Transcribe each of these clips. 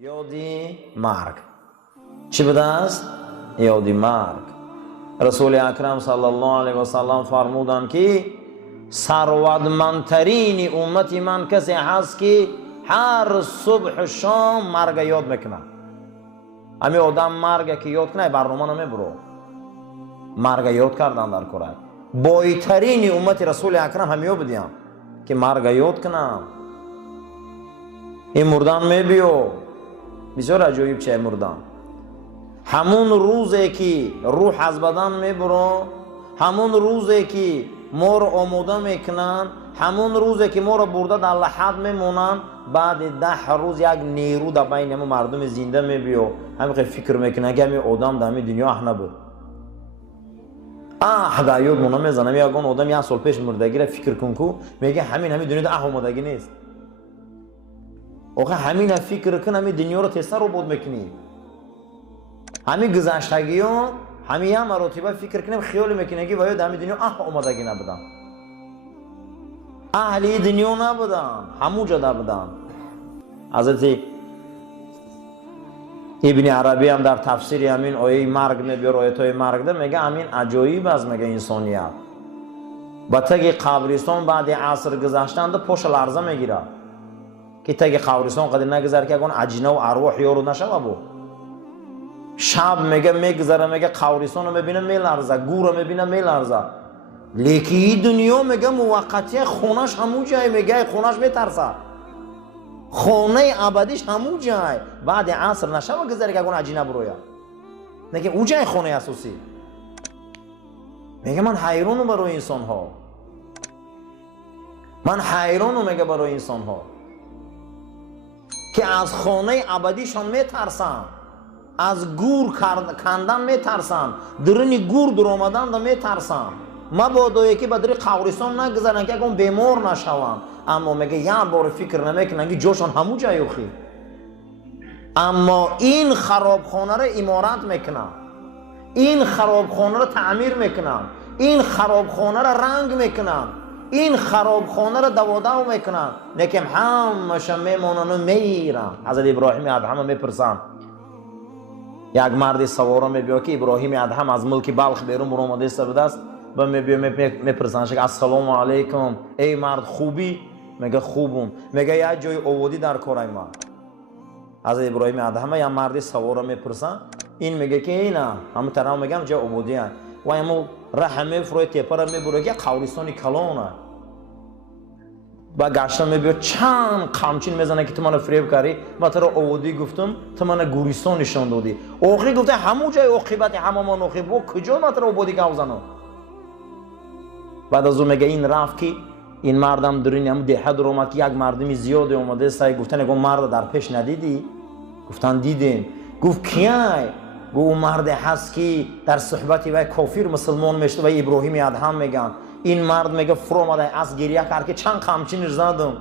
یادی مرگ چی بود است؟ یادی مرگ. رسول اکرم صلی الله علیه و سلم فرمودند که ثروتمندترین امتی من کسی هست که هر صبح شام مرگ یاد میکنه. همین آدم مرگ که یاد کنه برنامه نمیبرو. مرگ یاد کردن در کره. بایترین امت رسول اکرم همیو بدیم که مرگ یاد کنم. این مردن میبیو بسیار عجایب چه مردن. همون روزی که روح از بدن میبرو، همون روزی که ما رو آماده میکنن، همون روزی که ما رو برده در لحد میمونن، بعد 10 روز یک نیرو در بین همون مردم زنده میبیو. همین فکر میکنه که همین آدم در همین دنیا اح نبود. در یاد مونه میزنم یکان آدم 1 سال پیش مردگی را فکر کن که میگه همین دنیا در اح اومدگی نیست. آخه همین فکر کن همین دنیا رو تسر رو بود میکنی. همین گذشتگی ها همین یه مراتبه فکر کنیم خیال میکنه که باید همین دنیا اومدگی نبودن. اهلی دنیا نبودن، همو جدا بودن. حضرت ابن عربی هم در تفسیر همین آیه مرگ میبیر، آیت های مرگ ده میگه همین عجایب است میگه انسانیت. با تگ قبرستان بعد عصر گذشتن ده پشت لرزه میگیره که تگ قبرستان قدر نگذره که اگه عجینه و ارواح یارو نشوه بود. شب میگه میگذره میگه قبرستان رو میبینه میلرزه، گور رو میبینه میلرزه. لیکی دنیا میگه موقتی خونش همون جای میگه خونش میترسه. خونه ابدیش همون جای بعد عصر نشوه گذره که اگه عجینه برویه. نگه اون جای خونه اساسی. میگه من حیرانم برای انسان ها. من حیرانم میگه برای انسان ها که از خانه ابدیشان میترسن، از گور کندن میترسن، درنی گور در آمدن دا میترسن. مبادا که به در قبرستان نگذارن که اگه بیمار نشون. اما میگه یه بار فکر نمیکنن که جاشان همون جای اخی. اما این خرابخانه را امارت میکنن، این خرابخانه را تعمیر میکنن، این خرابخانه را رنگ میکنن، این خرابخانه را دوادو میکنن. لیکن همش میمونن و میرن. حضرت ابراهیم ادهم میپرسن، یک مرد سواره میبیا که ابراهیم ادهم از ملک بلخ بیرون برآمده است و میپرسنش که السلام علیکم ای مرد خوبی؟ میگه خوبم. میگه یک جای آوردی در کارای من. از ابراهیم ادهم یک مرد سواره میپرسن، این میگه که اینا همه طرف میگم جای آوردی هست و همو رحمه فروی تیپه را میبره که قبرستان کلانه. با گشتن میبیا چند قمچین میزنه که تو منو فریب کردی، من تو را آوردی گفتم تو منو گورستان نشان دادی. آخری گفته همون جای عاقبت همه ما نخی بو کجا من تو را آوردی گوزنم. بعد از اون میگه این رفت که این مردم درین هم دهه در اومد که یک مردمی زیاد اومده سعی گفتن اگه مرد در پیش ندیدی؟ گفتن دیدیم. گفت کیای؟ گفت اون مرد هست که در صحبتی و کافر مسلمان میشته و ابراهیم ادهم میگن. این مرد میگه فرو آمده از گریه کرد که چند قمچین زدم.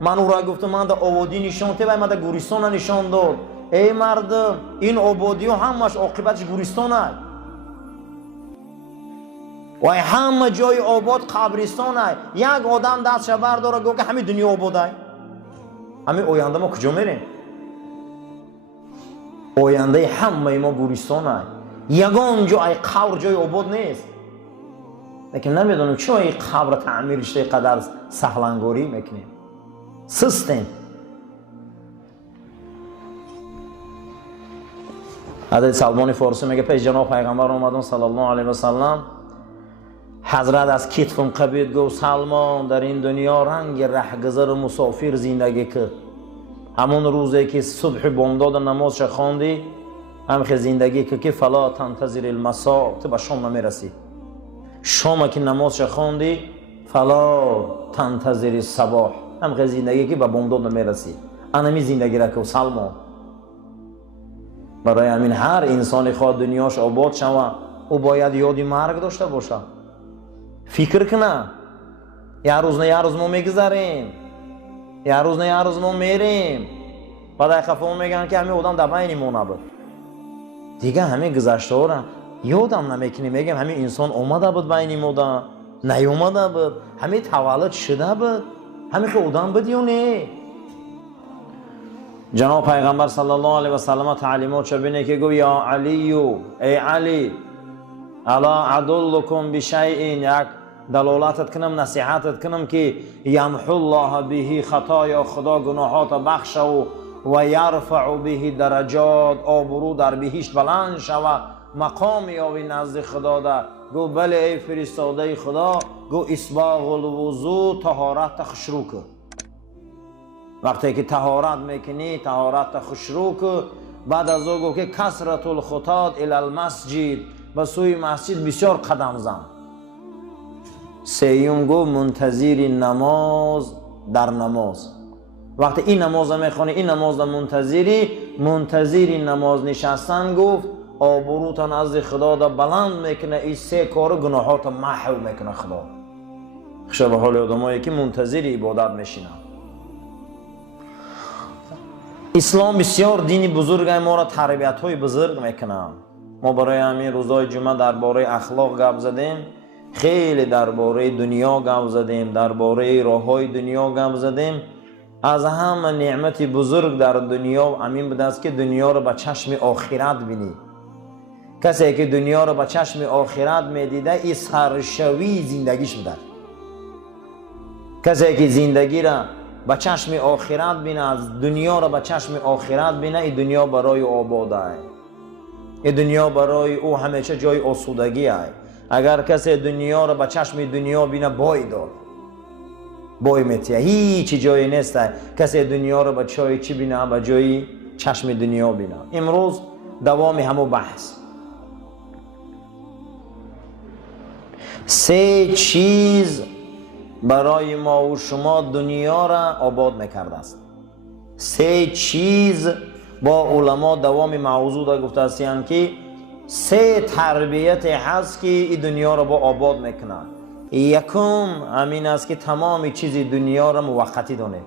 من او را گفتم من در آبادی نشان ته و من در گورستان نشان داد. ای مردم این آبادی ها همش عاقبتش گورستان است و همه جای آباد قبرستان است. یک آدم دستش برداره گفت که همین دنیا آباد است. همین آینده ما کجا میریم؟ آینده همه ما گورستان است. یگان جای قبر جای آباد نیست. لیکن نمیدونم چرا این قبر تعمیرش قدر سهلنگاری میکنیم. سیستم. حضرت سلمان فارسی میگه پیش جناب پیغمبر اومدن صلی الله علیه و سلم، حضرت از کتفم قبید گفت سلمان در این دنیا رنگ رهگذر مسافر زندگی کرد. همون روزی که صبح بامداد نمازش خواندی هم زندگی که فلا تنتظر المساء تو به شام نمیرسی. شام که نمازش خواندی فلا تنتظر الصباح هم زندگی که به بامداد نمیرسی. انمی زندگی را که سلمان برای همین هر انسان خواه دنیاش آباد شوه او باید یادی مرگ داشته باشه. فکر کنه یه روز نه یه روز ما میگذاریم، یه روز نه یه روز ما میریم. بعد خفه میگن که همین آدم در بین ما نبود دیگه. همین گذشته ها را یادم نمیکنیم. میگم همین انسان اومده بود بین ما نیومده بود، همین تولد شده بود، همین که آدم بود یا نه. جناب پیغمبر صلی الله علیه و سلم تعلیمات شبینه که گو یا علیو، ای علی، الا ادلکم بشیء، یک دلالتت کنم، نصیحتت کنم که یمحو الله به خطایا، خدا گناهات بخشه و یرفع به درجات، آبرو در بهشت بلند شود، مقام یابی نزد خدا ده. گو بله ای فرستاده خدا. گو اسباغ الوضو، طهارت خشرو کن. وقتی که طهارت میکنی طهارت خشرو کن. بعد از او گو که کثرت الخطات الی المسجد، به سوی مسجد بسیار قدم زن. سیوم گو منتظر نماز در نماز. وقتی این نماز میخونی، این نماز منتظر نماز نشستن، گفت آبروت نزد خدا دا بلند میکنه. این سه کار گناهات محو میکنه خدا. خشا به حال آدمایی که منتظر عبادت میشینن. اسلام بسیار دینی بزرگ، ما را تربیت های بزرگ میکنه. ما برای همین روزای جمعه درباره اخلاق گپ زدیم، خیلی درباره دنیا گپ زدیم، درباره راههای دنیا گپ زدیم. از همه نعمت بزرگ در دنیا همین بوده است که دنیا را به چشم آخرت بینی. کسی که دنیا را به چشم آخرت میدیده، این سرشوی زندگیش بوده. کسی که زندگی را به چشم آخرت بینه، از دنیا را به چشم آخرت بینه، این دنیا برای آباده است. این دنیا برای او همیشه جای آسودگی است. اگر کسی دنیا را به چشم دنیا بینه، بای داد، بای میتیه، هیچ جایی نیست. کسی دنیا را به چای چی بینه؟ به جای چشم دنیا بینه. امروز دوام همو بحث. سه چیز برای ما و شما دنیا را آباد میکرده است. سه چیز با علما دوام موضوع دا گفته هستند که سه تربیت هست که این دنیا را با آباد میکنه. یکم همین است که تمام چیز دنیا را موقتی دانه.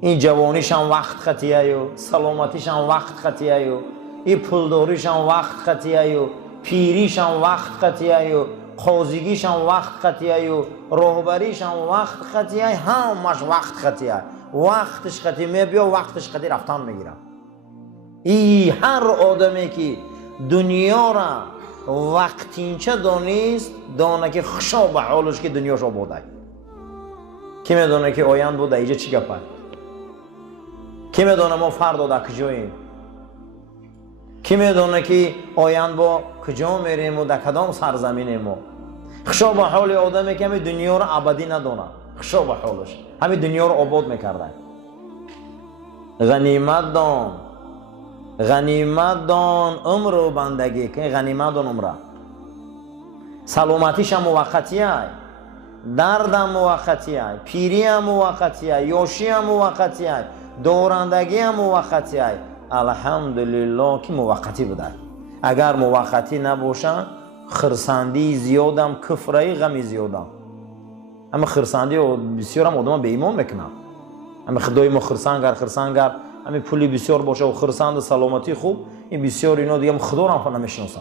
این جوانیش هم وقت خطیه و سلامتیش هم وقت خطیه و این پولداریش هم وقت خطیه و پیریش هم وقت خطیه و قاضیگیش هم وقت خطیه و راهبریش هم وقت خطیه، همش وقت خطیه. وقتش خطی میبیا، وقتش خطی رفتن میگیره. این هر آدمی که دنیا را وقتینچه دانیست، دانه که خشا به حالش که دنیاش آباده. کی میدونه که آیند بوده اینجا چی گپه؟ کی میدونه ما فردا در کجاییم؟ کی میدونه که آیند با کجا میریم و در کدام سرزمینیم؟ ما خشا به حال آدمی که همین دنیا را ابدی ندونه، خشا به حالش همین دنیا را آباد میکرده. غنیمت دان، غنیمت دان عمر و بندگی، که غنیمت دان عمره. سلامتیش هم موقتیه، درد هم موقتیه، پیری هم موقتیه، یاشی هم موقتیه، دورندگی هم موقتیه. الحمدلله که موقتی بوده. اگر موقتی نباشه، خرسندی زیادم، کفرای غمی زیادم. اما خرسندی بسیار هم آدم به ایمان میکنه. اما خدای ما خرسنگر همین پولی بسیار باشه و خرسند سلامتی خوب، این بسیار اینا دیگه خدا را هم نمیشناسن.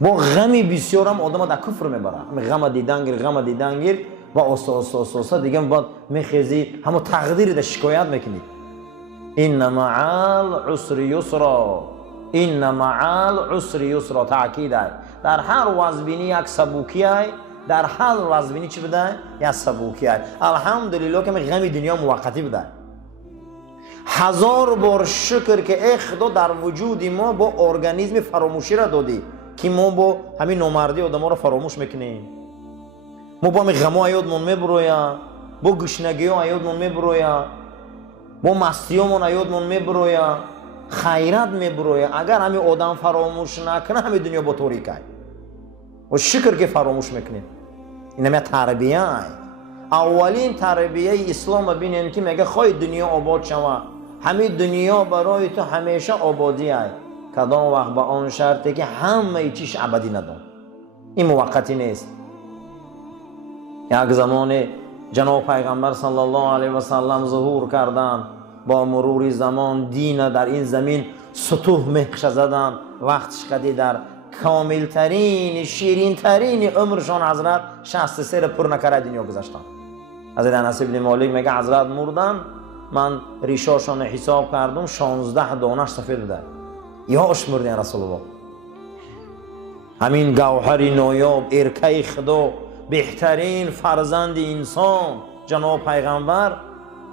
با غمی بسیار هم آدم در کفر میبره. همین غم دیدنگیر و آسا دیگه بعد میخیزی همون تقدیر در شکایت میکنی. این مع العسر یسرا، این مع العسر یسرا، تاکید است. در هر وضعینی یک سبوکی است، در هر وضعینی چی بده؟ یک سبوکی است. الحمدلله که غم دنیا موقتی بده. 1000 بار شکر که ای خدا در وجود ما با ارگانیسم فراموشی را دادی که ما با همین نامردی آدم ها را فراموش میکنیم. ما با همین غم ها یادمون میبرویم، با گشنگی ها یادمون میبرویم، با مستی ها یادمون میبرویم، خیرت میبرویم. اگر همین آدم فراموش نکنه، همین دنیا با توریکه و شکر که فراموش میکنیم. این همه تربیه است. اولین تربیه اسلام ببینین که میگه خواهی دنیا آباد شود، همین دنیا برای تو همیشه آبادی است، کدام وقت به آن شرطی که همه چیش ابدی ندان. این موقتی نیست. یک زمان جناب پیغمبر صلی الله علیه و سلم ظهور کردند، با مرور زمان دین در این زمین سطوح مخش زدند. وقتش قدی در کامل ترین شیرین ترین عمرشان حضرت 63 پر نکرده دنیا گذاشتن. حضرت انس بن مالک میگه حضرت مردن من ریشاشان حساب کردم 16 دانش سفید بوده. یا شمردین رسول الله. همین گوهر نایاب ارکه خدا بهترین فرزند انسان جناب پیغمبر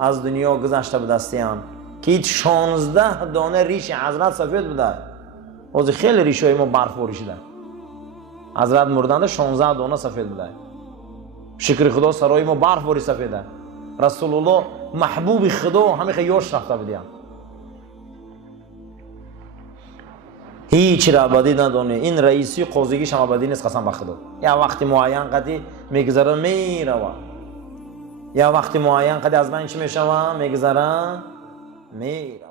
از دنیا گذشته به دستیان که 16 دانه ریش حضرت سفید بوده. از خیلی ریشای ما برف بریشیده. حضرت مردند 16 دانه سفید بوده. شکر خدا سرای ما برف بری سفیده. رسول الله محبوب خدا همه خیاش رفته بودیم. هیچ را ابدی ندانه. این رئیسی قاضیگیش هم ابدی نیست قسم به خدا. یا وقتی معین قدی میگذره میروه، یا وقتی معین قدی از من چی میشوه میگذره میره.